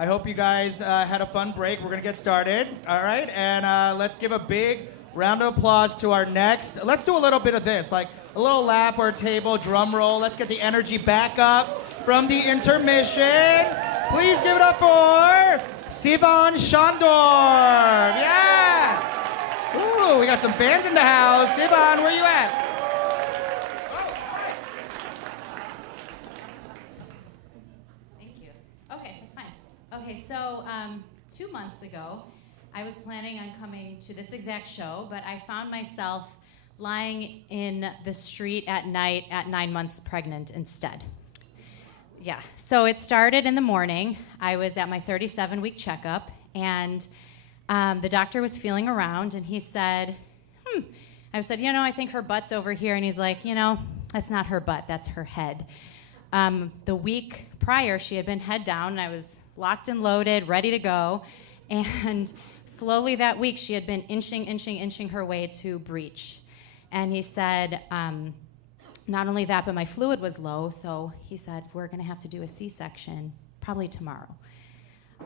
I hope you guys had a fun break. We're going to get started, all right? And let's give a big round of applause to our next. Let's do a little bit of this, like a little lap or table, drum roll. Let's get the energy back up from the intermission. Please give it up for Sivan Shandor. Yeah. Ooh, we got some fans in the house. Sivan, where you at? Okay, so 2 months ago, I was planning on coming to this exact show, but I found myself lying in the street at night at 9 months pregnant instead. Yeah, so it started in the morning. I was at my 37-week checkup, and the doctor was feeling around, and he said, I said, I think her butt's over here, and he's like, that's not her butt, that's her head. The week prior, she had been head down, and I was locked and loaded, ready to go. And slowly that week, she had been inching her way to breech. And he said, not only that, but my fluid was low. So he said, we're going to have to do a C-section probably tomorrow.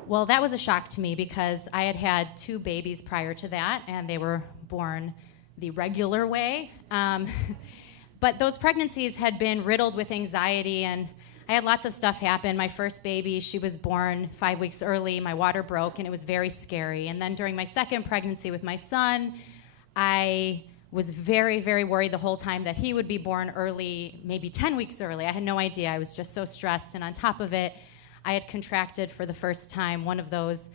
Well, that was a shock to me because I had had 2 babies prior to that, and they were born the regular way. But those pregnancies had been riddled with anxiety, and I had lots of stuff happen. My first baby, she was born 5 weeks early. My water broke, and it was very scary. And then during my second pregnancy with my son, I was very, very worried the whole time that he would be born early, maybe 10 weeks early. I had no idea. I was just so stressed. And on top of it, I had contracted for the first time one of those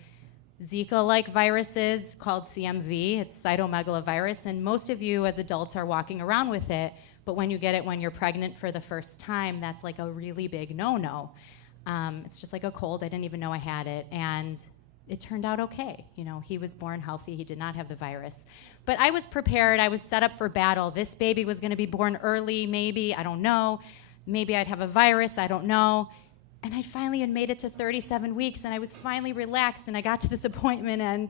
Zika-like viruses called CMV. It's cytomegalovirus, and most of you as adults are walking around with it. But when you get it when you're pregnant for the first time, that's like a really big no-no. It's just like a cold. I didn't even know I had it. And it turned out okay. He was born healthy. He did not have the virus. But I was prepared. I was set up for battle. This baby was going to be born early, maybe. I don't know. Maybe I'd have a virus. I don't know. And I finally had made it to 37 weeks, and I was finally relaxed, and I got to this appointment, and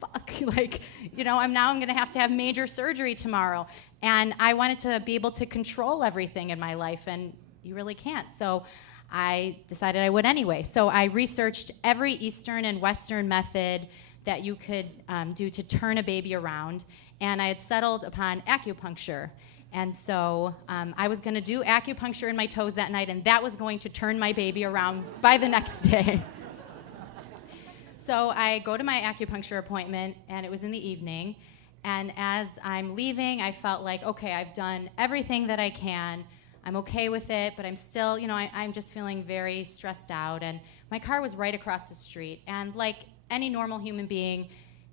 fuck, I'm going to have major surgery tomorrow. And I wanted to be able to control everything in my life, and you really can't. So I decided I would anyway. So I researched every Eastern and Western method that you could do to turn a baby around, and I had settled upon acupuncture. And so I was going to do acupuncture in my toes that night, and that was going to turn my baby around by the next day. So I go to my acupuncture appointment, and it was in the evening. And as I'm leaving, I felt like, okay, I've done everything that I can. I'm okay with it, but I'm still, I'm just feeling very stressed out. And my car was right across the street. And like any normal human being,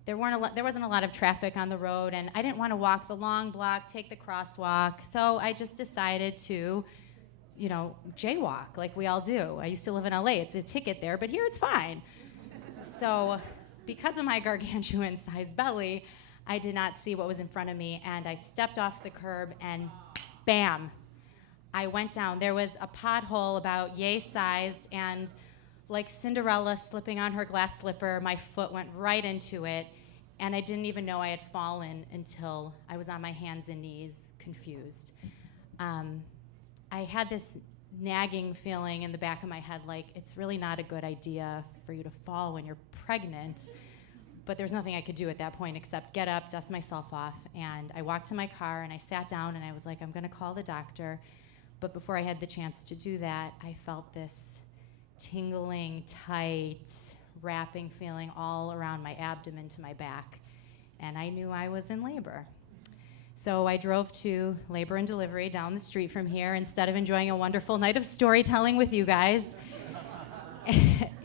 there wasn't a lot of traffic on the road, and I didn't want to walk the long block, take the crosswalk. So I just decided to, jaywalk like we all do. I used to live in LA. It's a ticket there, but here it's fine. So because of my gargantuan-sized belly, I did not see what was in front of me, and I stepped off the curb, and bam, I went down. There was a pothole about yay-sized, and like Cinderella slipping on her glass slipper, my foot went right into it, and I didn't even know I had fallen until I was on my hands and knees, confused. I had this nagging feeling in the back of my head, like it's really not a good idea for you to fall when you're pregnant. But there's nothing I could do at that point except get up, dust myself off, and I walked to my car, and I sat down, and I was like, I'm going to call the doctor. But before I had the chance to do that, I felt this tingling, tight, wrapping feeling all around my abdomen to my back, and I knew I was in labor. So I drove to labor and delivery down the street from here instead of enjoying a wonderful night of storytelling with you guys.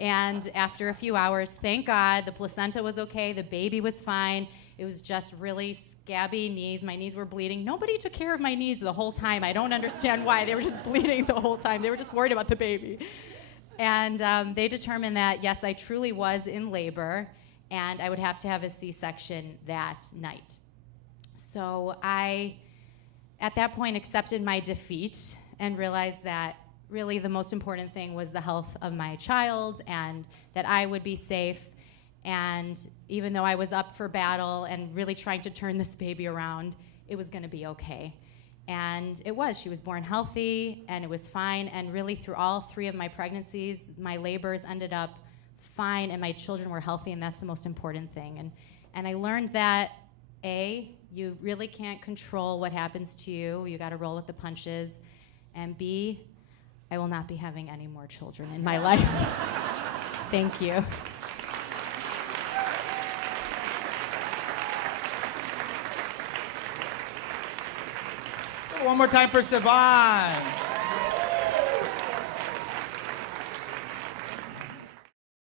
And after a few hours, thank God, the placenta was okay, the baby was fine. It was just really scabby knees. My knees were bleeding. Nobody took care of my knees the whole time. I don't understand why. They were just bleeding the whole time. They were just worried about the baby. And they determined that, yes, I truly was in labor, and I would have to have a C-section that night. So I, at that point, accepted my defeat and realized that really the most important thing was the health of my child and that I would be safe. And even though I was up for battle and really trying to turn this baby around, it was going to be okay. And it was. She was born healthy, and it was fine. And really, through all 3 of my pregnancies, my labors ended up fine and my children were healthy, and that's the most important thing. And I learned that A, you really can't control what happens to you. You got to roll with the punches. And B, I will not be having any more children in my life. Thank you. One more time for Sivan.